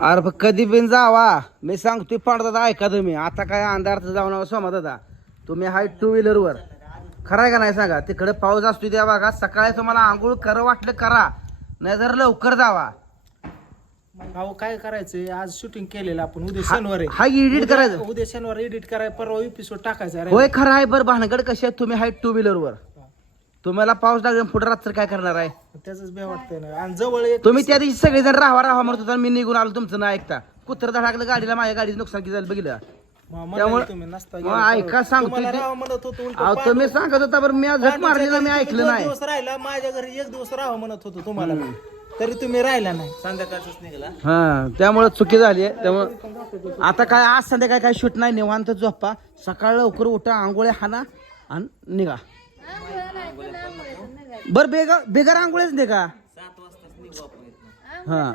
अरे पण कधी बिन जावा. मी सांगतोय पांडदादा ऐका तुम्ही. आता काय अंधारात जाऊ नका सोमा दादा तुम्ही हाय टू व्हीलरवर खरं आहे का नाही सांगा? तिकडे पाऊस असतो त्या भागात सकाळी तुम्हाला आंघोळ करा वाटलं करा. नाही तर लवकर जावा. अहो काय करायचंय? आज शूटिंग केलेलं आपण. उद्या शनिवार. हा एडिट करायचं. उद्या शनिवार एडिट करायचं. परवा एपिसोड टाकायचा. होय खरं आहे बरं. भानगड कशी आहे? तुम्ही हाय टू व्हीलरवर तुम्हाला पाऊस लागला पुढे रात्र काय करणार आहे? त्याच बे वाटतंय ना. आणि जवळ एक तुम्ही त्या दिवशी सगळेजण राहा राहा म्हणत होता मी निघून आलो तुमचं ना ऐकता. कुत्र धडाकलं गाडीला माझ्या गाडीचं नुकसान किती झालं बघितलं? म- म्हणाले त्यामुळे- तुम्ही नसता मग गेला ऐका तर सांगतोय तुम्हाला ते- राव म्हणत होतो उलटं अहो तुम्ही सांगत होता बरं मी आज झक मी ऐकलं दोन नाही. दिवस राहिला माझ्या घरी एक दिवस राहा म्हणत होतो तुम्हाला. तरी तुम्ही राहिला नाही. संध्याकाळच निघाला. हा त्यामुळे चुकी झाली आहे. त्यामुळे आता काय आज संध्याकाळी काय शूट नाही निवांत झोपा. सकाळ लवकर उठा आंघोळ्या हाना आणि निघा. बर बेगा बेगर आंघोळीच का? हा.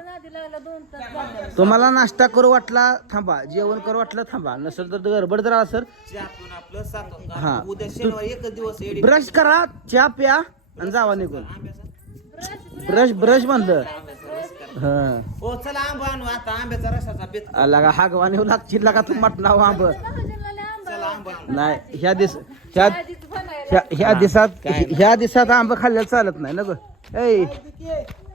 तुम्हाला नाश्ता करू वाटला थांबा. जेवण करू वाटलं थांबा. नसेल तर गडबड जर सर चहा पिऊन आपलं सात वाजता. हा. उद्या एकच दिवस ब्रश करा चहा प्या आणि जावा निघून. ब्रश ब्रश म्हणलं हा. हो चला आंबा आणू आता आंब्याचा रसाचा बेत का हागवा नेऊ लागशील लागा तू? मटणाव आंब. चला आंबा आणू नाही ह्या दिस ह्या ह्या- ह्या दिवसात ह्या दिवसात आंब खाल्लेलं चालत नाही ना ग? ऐ.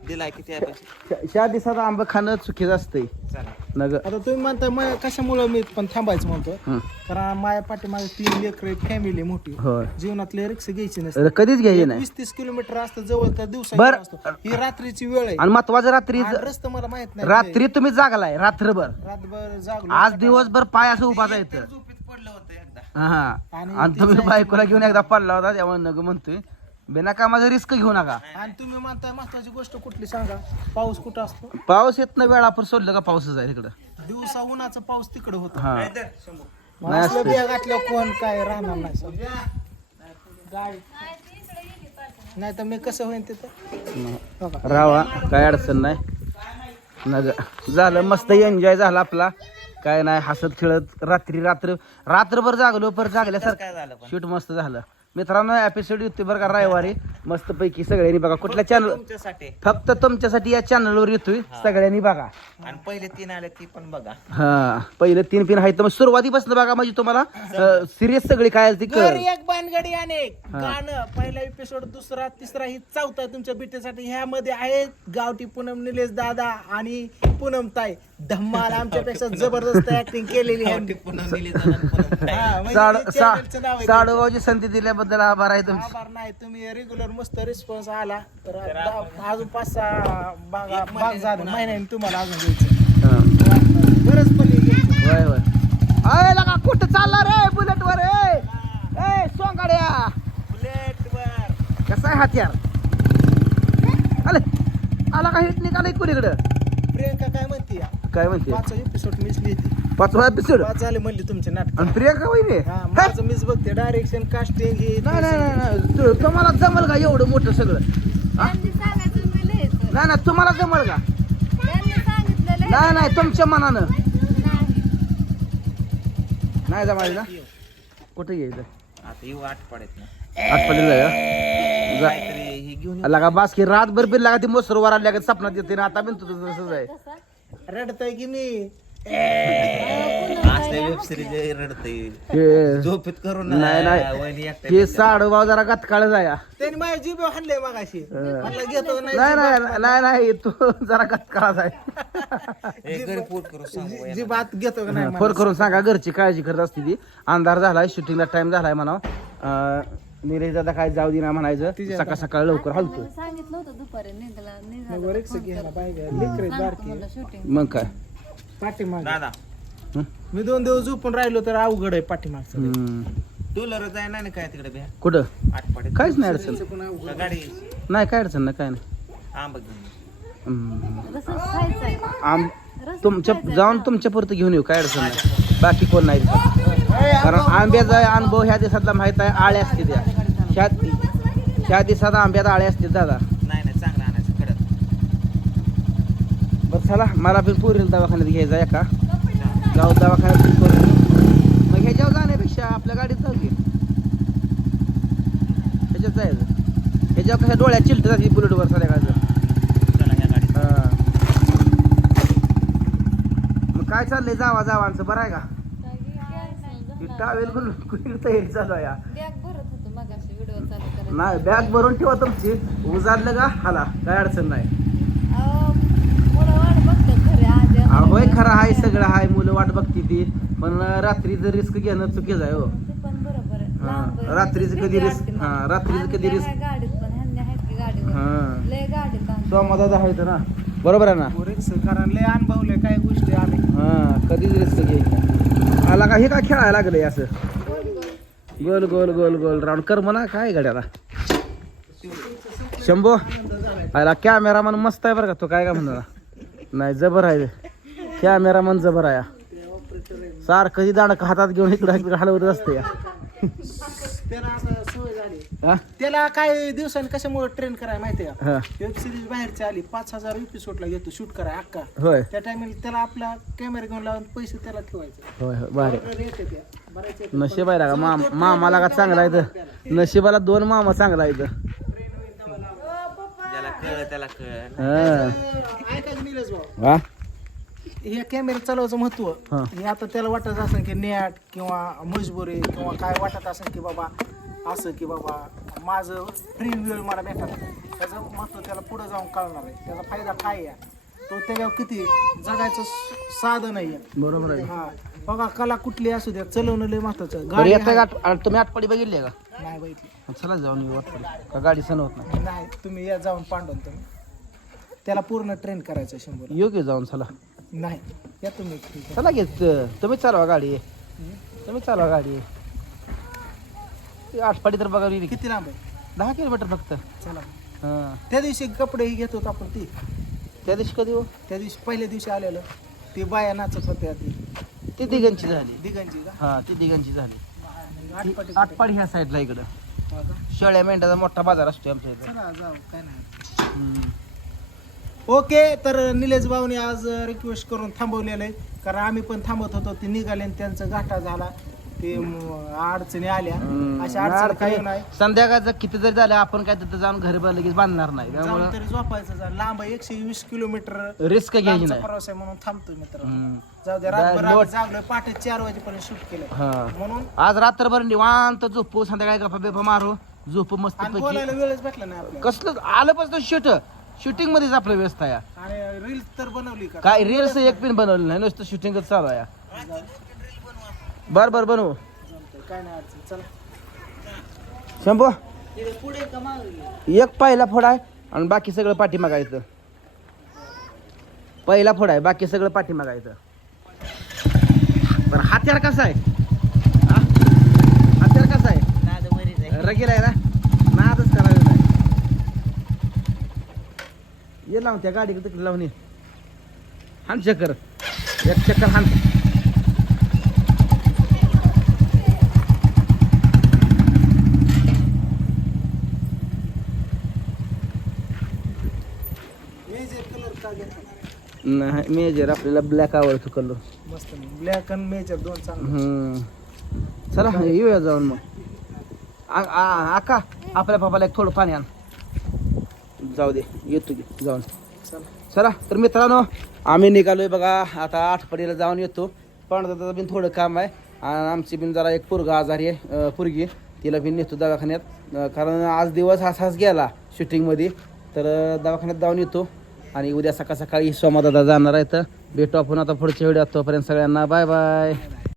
दिलाय किती आहे पैसे? ह्या- ह्या दिवसात आंब खाणं चुकीचं असतंय. चला ना ग? आता तुम्ही म्हणताय मग कशामुळं मी पण थांबायचं म्हणतो हं. कारण माझ्या पाठीमागे तीन लेकर फॅमिली मोठी. होय. जीवनातले रिक्स घ्यायची नसते. अरे कधीच घ्यायची नाही. वीस तीस किलोमीटर असतं जवळ तर दिवसा बर. असतो. ही रात्रीची वेळ आहे. आणि महत्वाचं रात्री रस्ता मला माहीत नाही. रात्री तुम्ही जागलाय रात्रभर. रातभर जागलो. आज दिवसभर पाय असं उभा जायचं झोपीत पडलं होतं एकदा हा आणि आणि तुम्ही बायकोला घेऊन एकदा पडला होता तेव्हा नग म्हणतोय बिना कामाचं रिस्क घेऊ नका. आणि तुम्ही म्हणताय महत्वाची गोष्ट कुठली सांगा? पाऊस कुठं असतो? पाऊस येत ना वेळापर सोडलं का पाऊसच आहे तिकडं. दिवसा उन्हाचा पाऊस तिकडे होतो. हा. मग असलं बिया घातल्या कोण काय राहणार नाही. गाडी. नाही तर मी कसं होईन तिथं? बघा. राहा काय अडचण नाही. नग. झालं मस्त एन्जॉय झाला आपला. काय नाही हसत खेळत रात्री रात्र रात्रभर जागलो पर जागल्यासारखं काय झालं पण? शूट मस्त झालं. मित्रांनो एपिसोड येतोय बरं का रविवारी. मस्त पैकी सगळ्यांनी बघा कुठल्या चॅनल तुमच्यासाठी. फक्त तुमच्यासाठी या चॅनलवर येतोय सगळ्यांनी बघा. आणि पहिले तीन आले ती पण बघा. हा पहिलं तीन पिन आहेत. तर मग सुरुवातीपासून बघा म्हणजे तुम्हाला सिरियस सगळी काय ती घर कळ एक बानगडी आणि गाणं. पहिला एपिसोड दुसरा तिसरा ही चौथा तुमच्या बिटेसाठी ह्यामध्ये आहे गावठी पूनम निलेश दादा आणि पूनम ताई. धम्माल आमच्यापेक्षा जबरदस्त ऍक्टिंग केलेली आहे. हा, म्हणजे साड हे नाव आहे. संधी दिल्याबद्दल आभार आहे तुमचे. आभार नाही तुम्ही रेग्युलर मस्त रिस्पॉन्स आला. तर दहा- अजून पाच सहा बागा भाग झाले. महिन्याने तुम्हाला अजून हा. गरज पडली घ्यायची. होय होय. अय लगा कुठं चालला रे बुलेट वर ए? ए सोंगाड्या. बुलेट वर कसा आहे हत्यार आले आला का हिट निघाला कुणीकडं प्रियंका काय म्हणते? काय म्हणते? पाच एपिसोड मीच लिहिते. पाचवा एपिसोड पाच झाले म्हणली तुमचे नाटक. आणि प्रियंका वहिनी? हा माझं मीच बघते. डायरेक्शन कास्टिंग हे नाही नाही नाही, नाही. तु- तुम्हाला जमल का एवढं मोठं सगळं? हा? त्यांनी सांगायचं मी लिहायचं नाही नाही तुम्हाला जमल का? त्यांनी सांगितलेलं नाही नाही तुमच्या मनानं. नाही. नाही जमायचं ना? कुठे यायचं आता येऊ आठ पडत ना आठपडीला जा. काहीतरी हे घेऊन लगा बास की रातभर बिल लागा ती मोसरवर आल्या का सपनात येते ना? आता बिन तुझं तसंच आहे. रडताय की मी वेब सिरीज रडते हे- झोपीत करून नाही नाही. हे साडूभाव जरा गतकाळ जाया. त्यांनी माझ्या जीभ हाणले मगाशी. म्हणलं घेतो नाही नाही नाही नाही नाही तू जरा गतकाळाच आहे घरी पोट करू सांगू जी बात घेतो का नाही फोन करून सांगा घरची काळजी करत असते ती. अंधार झालाय शूटिंगला टाइम झालाय म्हणा निलेश दादा काय जाऊ दे ना म्हणायचं. सकाळ सकाळ लवकर हलतो सांगितलं होतं दुपारी निघाला मग काय? पाठीमाग. दादा? मी दोन दिवस झोपून राहिलो तर अवघड आहे पाठीमागचं हम्म. जाय ना काय तिकडे बिहा कुठं? आठ पडत काहीच नाही अडचण. गाडी. नाही काय अडचण नाही काय नाही. आंबा घेऊन हम्म. रसच खायचंय आम तुमच्या जाऊन तुमच्या पुरतं घेऊन येऊ काय अडचण नाही. बाकी कोण नाही कारण आंब्याचा अनुभव ह्या दिवसातला माहीत आहे आळे असते त्या. ह्या ह्या दिवसात आंब्यात आळे असते दादा. नाही नाही चांगलं आणायचं कडक बरं चला मला पण पोरीला दवाखान्यात घ्यायचा आहे का? गाव दवाखान्यात पण पोरीला. मग ह्याच्यावर जाण्यापेक्षा आपल्या गाडीत जाऊ घे ह्याच्यात जायचं. ह्याच्यावर कशा डोळ्यात चिलट जाते बुलेटवर संध्याकाळचं. चला ह्या गाडीत हा. काय चाललंय? जावा जावांचं बरं आहे का? टावेल कुणी तयारी चालू आहे या. बॅग भरत होतो. व्हिडिओ चालू नाही बॅग भरून ठेवा तुमची. उजाडलं का? हाला काय अडचण नाही. अहो, मुलं वाट बघतात घरी आज येणार हा, होय आहे. खरं आहे सगळं आहे मुलं वाट बघती ती. पण रात्री जर रिस्क घेणं चुकीचं आहे हो. ते पण बरोबर आहे. हा, लांब आहे. रात्रीचं कधी भीती रिस्क- वाटते मला. हा, रात्रीचं कधी काय रिस्क- गाडीत पण ह्यांनी आहेत की गाडीवर? हा. लय गाडीत आणतो. सोमादा आहे. ना. बरोबर आहे ना? पोरीच कारण लय अनुभवले काय गोष्टी आम्ही. हा कधीच रिस्क घ्यायची आला का? हे काय खेळायला लागलंय असं? गोल गोल गोल गोल. राऊंड कर म्हणा काय गाड्याला? शंभो आला कॅमेरामन मस्त आहे बरं का तो काय का म्हणा नाही जबर आहे. कॅमेरामन जबर आहे. सारखं ती दांडक हातात घेऊन इकडं इकडं हलवत असते. या. त्याला काय दिवसांनी कशामुळे ट्रेन करायला माहिती आहे हा, का वेब सिरीज बाहेरची आली पाच हजार एपिसोडला घेतो शूट कराय अक्का होय. त्या टायमिंग त्याला आपला कॅमेरा घेऊन लावून पैसे त्याला ठेवायचे. होय येते. त्या. नशीब आहे का माम मामाला का चांगला तर नशिबाला दोन मामा चांगला कळ हा. हा? हे कॅमेरा चालवायचं महत्त्व. हा. हे आता त्याला वाटत असेल की नेट किंवा मजबुरी किंवा काय वाटत असेल की बाबा असं की बाबा माझं फ्री वेळ मला भेटत. त्याचं महत्त्व त्याला पुढे जाऊन कळणार आहे. त्याचा फायदा काय आहे? तो त्याच्यावर किती जगायचं स- साधन आहे. बरोबर आहे. हा. बघा कला कुठली असू द्या चलवणं लय महत्वाचं. बरं गाडी येतं. का? तुम्ही आटपाडी बघितली का? नाही बघितली. चला जाऊन येऊ आटपाडी का गाडी सण होत नाही? नाही तुम्ही या जाऊन पांडून तुम्ही. त्याला पूर्ण ट्रेन करायचं शंभर येऊ की जाऊन चला. नाही या तुम्ही. ठीक आहे. चला घेत तुम्ही चालवा गाडी. तुम्ही चालवा गाडी. ती आटपाडी तर बघा गेली. किती लांब आहे? दहा किलोमीटर फक्त. चला. हा. त्या दिवशी कपडे ही घेत होतो आपण ती. त्या दिवशी कधी हो? त्या दिवशी पहिल्या दिवशी आलेलं. ती बाया नाचत होत्या ती ती दिगंची झाली. का? हा ती दिगंची झाली. आटपाडी ह्या साईडला इकडं. हा का? शेळ्या मेंढ्याचा मोठा बाजार असतो आमच्या इथं. चला जाऊ काय नाही. हम्म. ओके तर निलेश भाऊने आज रिक्वेस्ट करून थांबवलेलं आहे. कारण आम्ही पण थांबत होतो ते निघाले आणि त्यांचा गाठा झाला. ते म, अडचणी आल्या. हम्म. अशा अडचण काही नाही. संध्याकाळचं किती जरी झालं आपण काय तिथं जाऊन घरी बा- लगेच बांधणार नाही. जाऊन त्यामुळं तरी झोपायचं जा. लांब आहे, एकशे वीस किलोमीटर. रिस्क घ्यायची लांबचा नाही. प्रवास आहे म्हणून थांबतोय मित्र. हम्म. जाऊ दे जा- रातभर लोट. आम्ही जागलोय पहाटे चार वाजेपर्यंत शूट केलं हा. म्हणून आज रात्रभर निवांत झोपू संध्याकाळी गप्पा बिप्पा मारू झोपू मस्त आणि बोलायला वेळच भेटला नाही आपल्याला. कसलं आलं पासून शूट शूटिंग मध्येच आपलं व्यस्त आहे. आणि रील्स तर बनवली का? काय रील्स एक पिन बनवलं नाही नुसतं शूटिंगच चालू आहे. बर बर बनवू. काय नाही अडचण चला शंभू पुढे एक पहिला फोड आहे आणि बाकी सगळं पाठीमागायचं पहिला फोड आहे बाकी सगळं पाठीमागायचं बरं हात्यार कसा आहे? हा? हात्यार कसा आहे? रगील आहे ना? नादच करायला ये लावून त्या गाडी तिकडे लावून ये. हान चक्कर एक चक्कर हान मेजर कलर का घेतला नाही मेजर आपल्याला ब्लॅक आवडतो कलर मस्त ब्लॅक आणि मेजर दोन चांगले. हम्म. चला येऊया जाऊन मग. आ- आ- आका आपल्या बाबाला एक थोडं पाणी आण. जाऊ दे येतो की जाऊन. चला. चला तर मित्रांनो आम्ही निघालोय बघा आता आठपडीला जाऊन येतो. पण दादा बिन थोडं काम आहे. आणि आमची बिन जरा एक पोरगा आजारी आहे अं, पोरगी. तिला बिन नेतो दवाखान्यात. अं, कारण आज दिवस असाच गेला शूटिंगमध्ये तर अं, दवाखान्यात जाऊन येतो. आणि उद्या सकाळ सकाळी सोमादादा जाणार आहे तर भेटू आपण आता पुढच्या व्हिडिओ तोपर्यंत सगळ्यांना. Bye bye